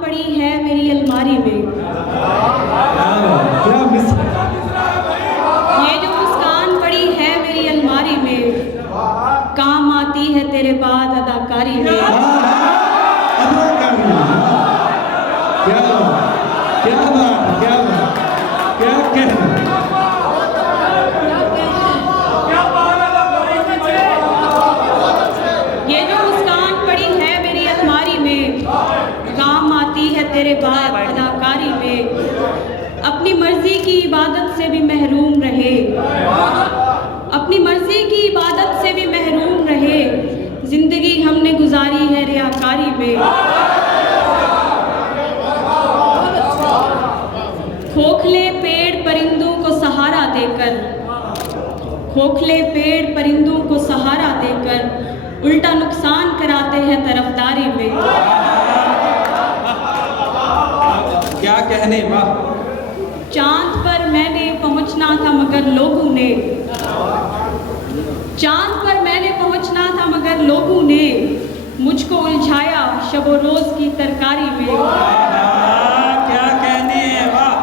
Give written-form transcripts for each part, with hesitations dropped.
पड़ी है मेरी अलमारी में, क्या मिस ये जो मुस्कान पड़ी है मेरी अलमारी में, काम आती है तेरे बाद अदाकारी में। क्या क्या बात क्या बात क्या कहना। ये जो मुस्कान पड़ी है मेरी अलमारी में, काम आती है तेरे बाद अदाकारी में। अपनी मर्जी की इबादत से भी महरूम रहे, अपनी मर्जी की इबादत से भी महरूम रहे, जिंदगी हमने गुजारी है रियाकारी में। खोखले पेड़ परिंदों को सहारा देकर, खोखले पेड़ परिंदों को सहारा देकर उल्टा नुकसान कराते हैं तरफदारी में। क्या कहने वाह। चांद पर मैंने पहुंचना था मगर लोगों ने, चांद पर मैंने पहुंचना था मगर लोगों ने मुझको उलझाया शबो रोज की तरकारी में। क्या कहने वाह।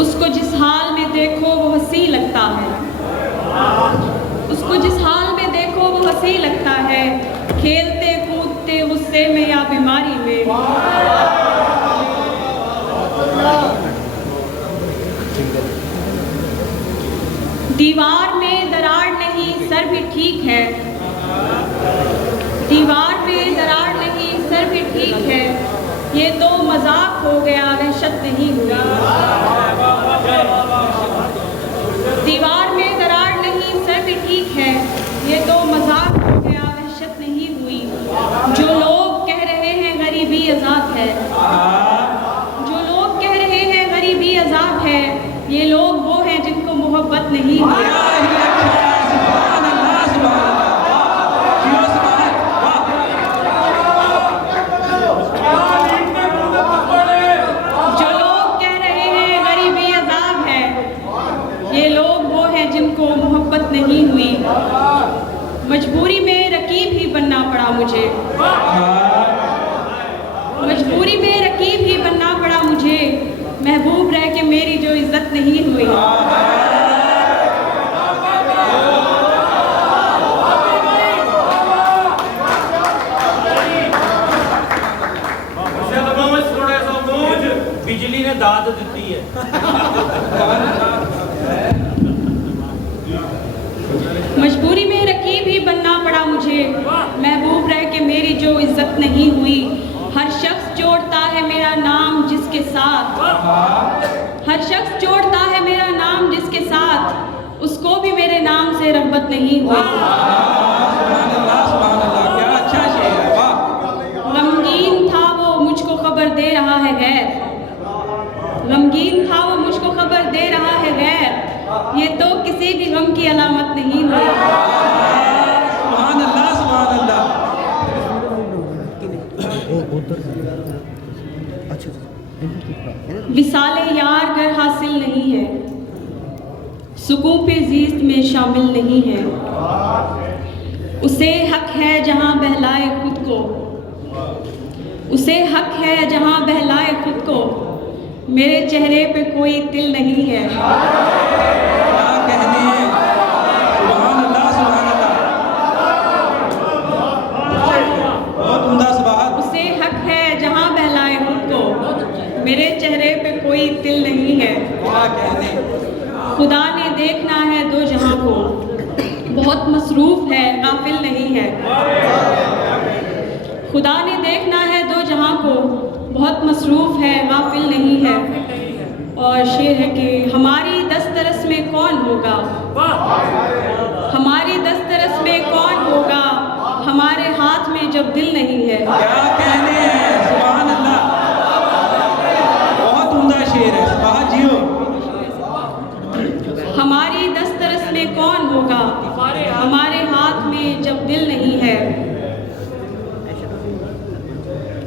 उसको जिस हाल में देखो वो हंसी लगता है, उसको जिस हाल में देखो वो हंसी लगता है, खेलते कूदते गुस्से में या बीमारी में। दीवार में दरार नहीं सर भी ठीक है, दीवार में दरार नहीं सर भी ठीक है, ये तो मजाक हो गया वहशत नहीं हुई। दीवार में दरार नहीं सर भी ठीक है, ये तो मजाक हो गया वहशत नहीं हुई। जो लोग कह रहे हैं गरीबी अजाब है, जो लोग कह रहे हैं गरीबी अजाब है, ये लोग वो हैं जिनको मोहब्बत नहीं हुई। जो लोग कह रहे हैं गरीबी अजाब है, ये लोग वो हैं जिनको मोहब्बत नहीं हुई। मजबूरी में रकीब ही बनना पड़ा मुझे, मजबूरी में रकीब ही बनना पड़ा मुझे, महबूब रह के मेरी जो इज्जत नहीं हुई। बिजली ने दाद दी है। मजबूरी में रकीब ही बनना पड़ा मुझे, महबूब रह के मेरी जो इज्जत नहीं हुई। हर शख्स जोड़ता है मेरा नाम जिसके साथ, हर शख्स जोड़ता है मेरा नाम जिसके साथ, उसको भी मेरे नाम से रग़बत नहीं हुई। क्या अच्छा शेर है वाह। गमगीन था वो मुझको खबर दे रहा है गैर, गमगीन था वो मुझको खबर दे रहा है गैर, ये तो किसी भी गम की अलामत नहीं हुई। सुभान अल्लाह सुभान अल्लाह। विसाले यार घर हासिल नहीं है, सुकून पे जीस्त में शामिल नहीं है, उसे हक है जहां बहलाए खुद को, उसे हक है जहां बहलाए खुद को, मेरे चेहरे पे कोई तिल नहीं है। क्या कहने हैं। सुभान अल्लाह सुभान अल्लाह। बहुत उम्दा सवाल। उसे हक है जहां बहलाए खुद को, मेरे चेहरे पे कोई तिल नहीं है। क्या कहने। खुदा ने देखना है दो जहां को, बहुत मसरूफ है गाफिल नहीं है। खुदा ने देखना है दो जहां को, बहुत मसरूफ है गाफिल नहीं है। और शेर है कि हमारी दस्तरस में कौन होगा, हमारी दस्तरस में कौन होगा, हमारे हाथ में जब दिल नहीं है। क्या कहने हैं। सुभान अल्लाह। बहुत उम्दा शेर है। सुभान जियो। हमारी दस्तरस में कौन होगा, हमारे हाथ में जब दिल नहीं है।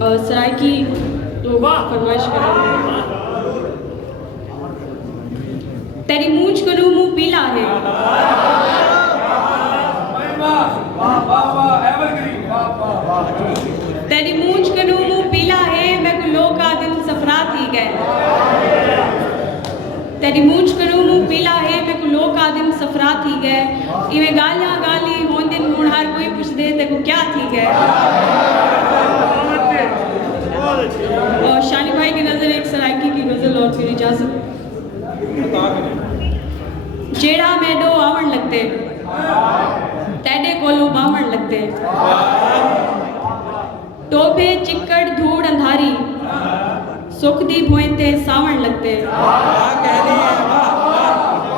और सराय की तो फरमाइश करेंगे। तेरी मूंछ को मुंह पीला है, तेरी मूंछ कनू मुंह पीला है मैं को लोग आ दिन सफरा थी गए तेरी मूंछ कनू मुंह पीला है मैं को लोग आ दिन सफरा थी गए इवें गालियां गाली हों दिन हुण हर कोई पूछ दे ते को क्या थी गए। और शानी भाई की नजर एक सराइकी की गजल और फिर इजाजत। जेड़ा मेडो आवण लगते तेडे कोलू बावण लगते टोभे चिक्कड़ धूड़ अंधारी सुख दी भोएं ते सावण लगते। वाह कहने हैं वाह